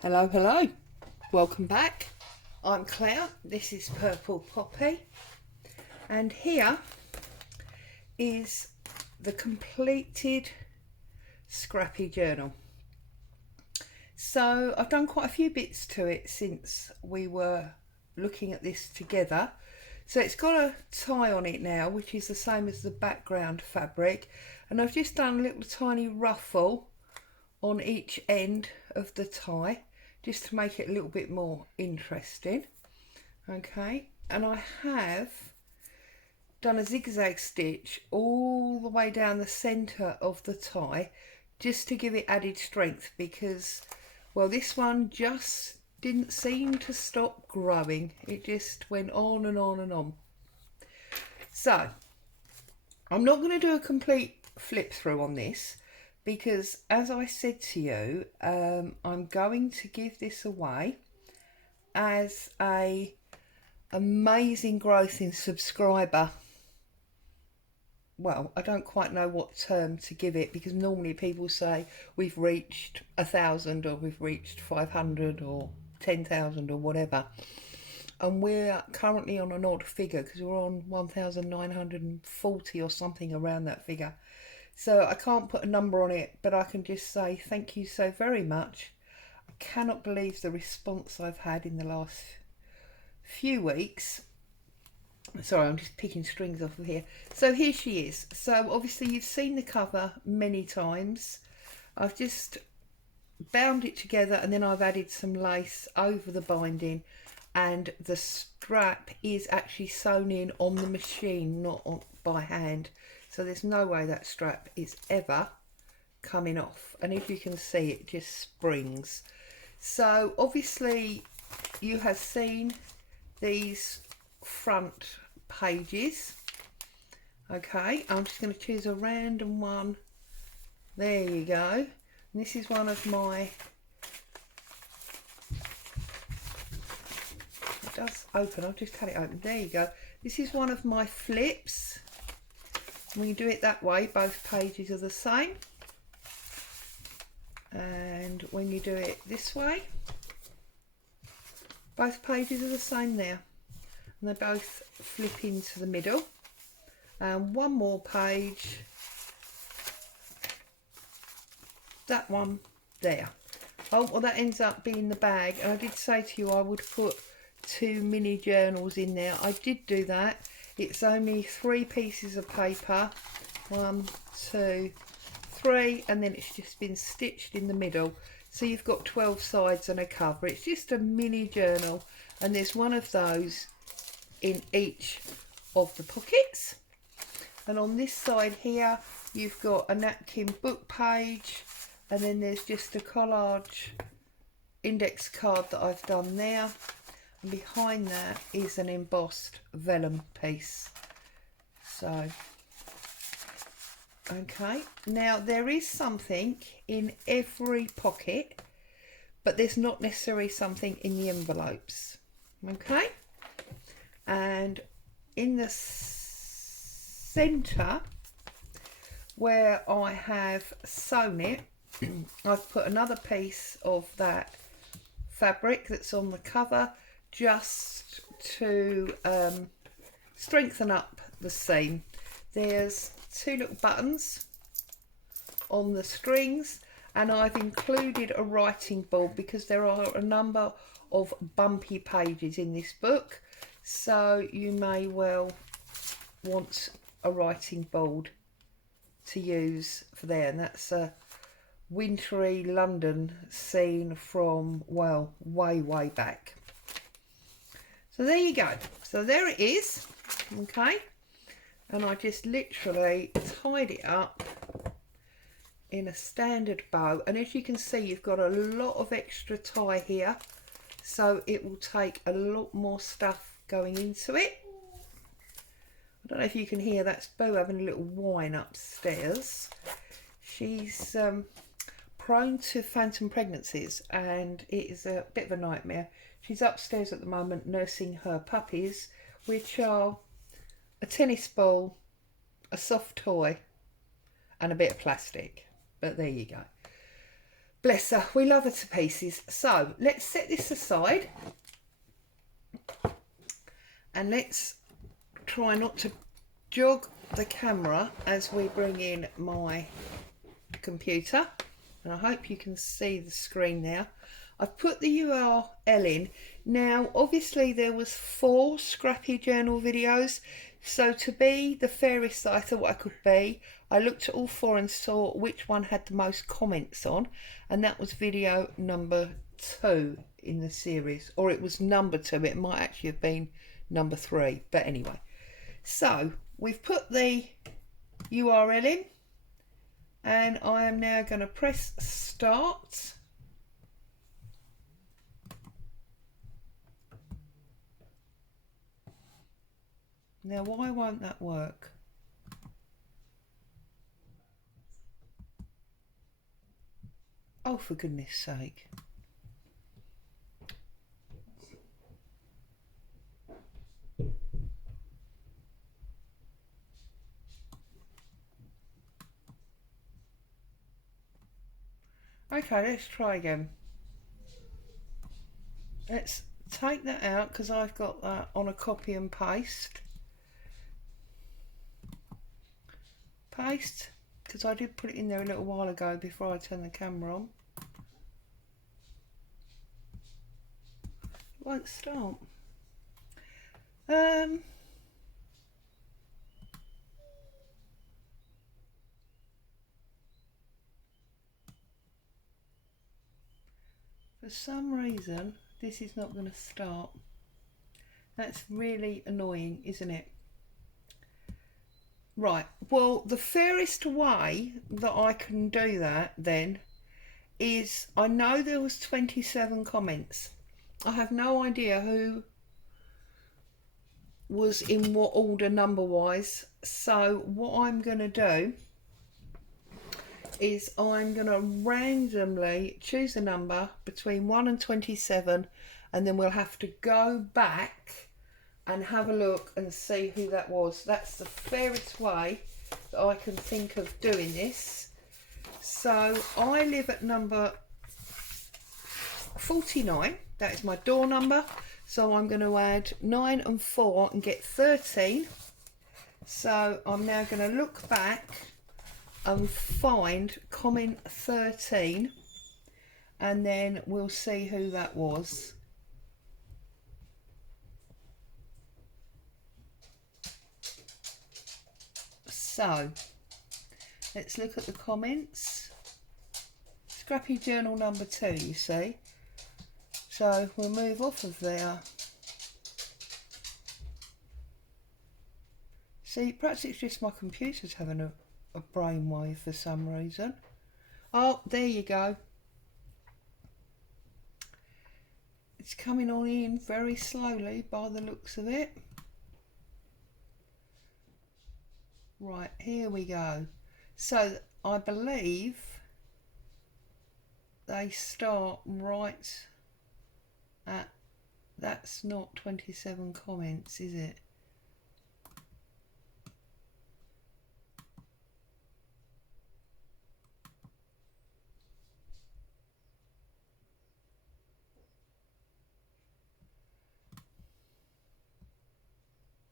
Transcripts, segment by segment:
Hello, hello. Welcome back. I'm Claire. This is Purple Poppy. And here is the completed Scrappy Journal. So I've done quite a few bits to it since we were looking at this together. So it's got a tie on it now, which is the same as the background fabric. And I've just done a little tiny ruffle on each end of the tie, just to make it a little bit more interesting. Okay, and I have done a zigzag stitch all the way down the center of the tie, just to give it added strength, because, well, this one just didn't seem to stop growing. It just went on and on and on. So I'm not going to do a complete flip through on this, because as I said to you, I'm going to give this away as a amazing growth in subscriber. Well, I don't quite know what term to give it, because normally people say we've reached 1,000 or we've reached 500 or 10,000 or whatever. And we're currently on an odd figure, because we're on 1,940 or something around that figure. So I can't put a number on it, but I can just say thank you so very much. I cannot believe the response I've had in the last few weeks. Sorry, I'm just picking strings off of here. So here she is. So obviously you've seen the cover many times. I've just bound it together, and then I've added some lace over the binding, and the strap is actually sewn in on the machine, not by hand. So there's no way that strap is ever coming off. And if you can see, it just springs. So obviously you have seen these front pages. Okay, I'm just going to choose a random one. There you go. And this is one of my, it does open, I've just cut it open. There you go. This is one of my flips. When you do it that way, both pages are the same. And when you do it this way, both pages are the same there. And they both flip into the middle. And one more page, that one there. Oh, well, that ends up being the bag. And I did say to you I would put 2 mini journals in there. I did do that. It's only 3 pieces of paper, 1, 2, 3, and then it's just been stitched in the middle. So you've got 12 sides and a cover. It's just a mini journal, and there's one of those in each of the pockets. And on this side here, you've got a napkin book page, and then there's just a collage index card that I've done there. And behind that is an embossed vellum piece. So, okay, now there is something in every pocket, but there's not necessarily something in the envelopes. Okay, and in the centre where I have sewn it, I've put another piece of that fabric that's on the cover, just to strengthen up the seam. There's 2 little buttons on the strings, and I've included a writing board because there are a number of bumpy pages in this book, so you may well want a writing board to use for there. And that's a wintry London scene from, well, way back. So there you go. So there it is. Okay, and I just literally tied it up in a standard bow, and as you can see, you've got a lot of extra tie here, so it will take a lot more stuff going into it. I don't know if you can hear, that's Boo having a little whine upstairs. She's prone to phantom pregnancies, and it is a bit of a nightmare. She's upstairs at the moment nursing her puppies, which are a tennis ball, a soft toy, and a bit of plastic. But there you go. Bless her, we love her to pieces. So let's set this aside and let's try not to jog the camera as we bring in my computer, and I hope you can see the screen now. I've put the URL in. Now obviously there was 4 Scrappy Journal videos, so to be the fairest that I thought I could be, I looked at all 4 and saw which one had the most comments on, and that was video number 2 in the series, or it was number 2, it might actually have been number 3, but anyway. So we've put the URL in, and I am now going to press start. Now why won't that work? Oh, for goodness sake. Okay, let's try again. Let's take that out because I've got that on a copy and paste. Paste, because I did put it in there a little while ago before I turned the camera on. It won't start. For some reason this is not going to start. That's really annoying, isn't it? Right, well, the fairest way that I can do that then is, I know there was 27 comments. I have no idea who was in what order number wise, so what I'm going to do is I'm going to randomly choose a number between 1 and 27, and then we'll have to go back and have a look and see who that was. That's the fairest way that I can think of doing this. So I live at number 49, that is my door number, so I'm going to add 9 and 4 and get 13. So I'm now going to look back and find comment 13, and then we'll see who that was. So let's look at the comments. Scrappy Journal number 2, you see. So we'll move off of there. See, perhaps it's just my computer's having a brainwave for some reason. Oh, there you go. It's coming on in very slowly by the looks of it. Right, here we go. So I believe they start right at, that's not 27 comments, is it?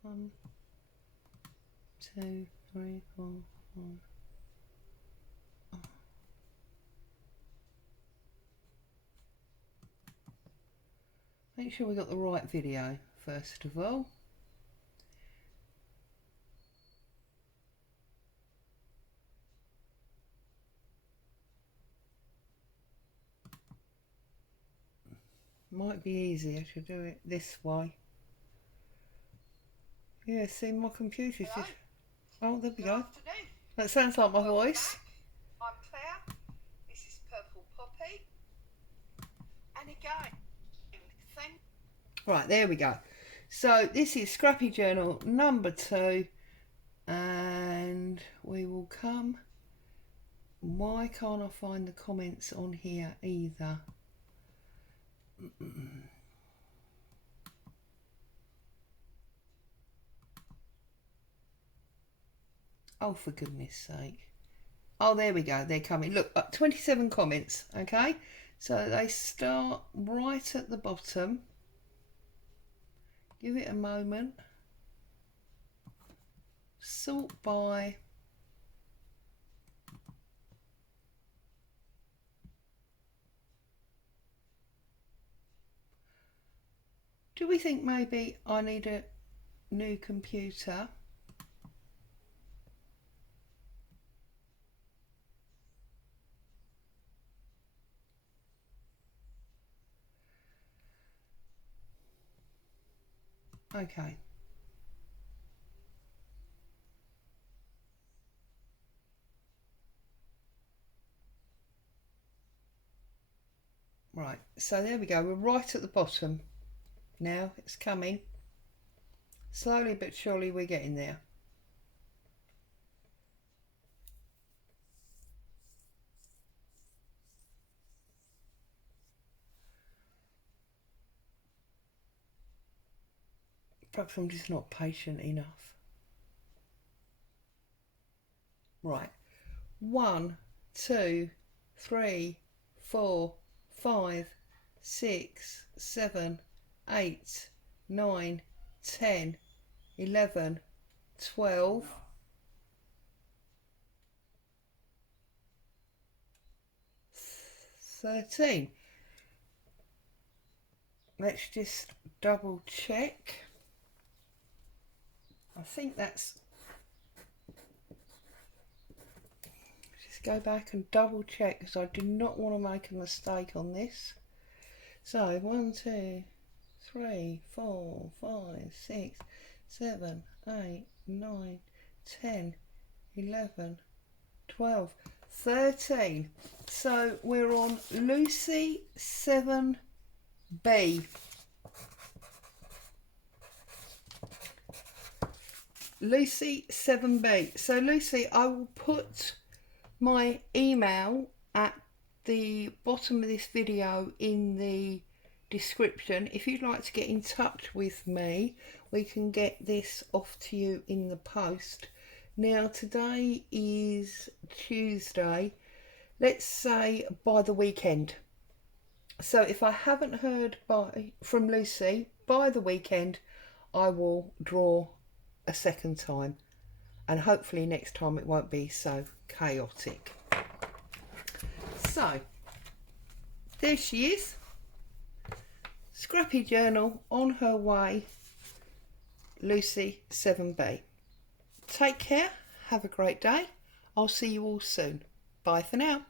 One, 2, 3, 4, 5. Make sure we got the right video first of all. Might be easier to do it this way. Yeah, see, my computer's just... Oh, there we go. That sounds like my voice. I'm Claire. This is Purple Poppy. And again, right, there we go. So this is Scrappy Journal number 2, and we will come. Why can't I find the comments on here either? Oh, for goodness sake. Oh, there we go. They're coming. Look, 27 comments. Okay. So they start right at the bottom. Give it a moment. Sort by. Do we think maybe I need a new computer? Okay. Right, so there we go. We're right at the bottom now. It's coming. Slowly but surely we're getting there. Perhaps I'm just not patient enough. Right. 1, 2, 3, 4, 5, 6, 7, 8, 9, 10, 11, 12, 13. Let's just double check. I think that's... Just go back and double check because I do not want to make a mistake on this. So 1, 2, 3, 4, 5, 6, 7, 8, 9, 10, 11, 12, 13. So we're on Lucy 7B. Lucy 7B. So Lucy, I will put my email at the bottom of this video in the description. If you'd like to get in touch with me, we can get this off to you in the post. Now today is Tuesday. Let's say by the weekend. So if I haven't heard from Lucy by the weekend, I will draw a second time, and hopefully next time it won't be so chaotic. So there she is, Scrappy Journal on her way, Lucy 7B. Take care, have a great day. I'll see you all soon. Bye for now.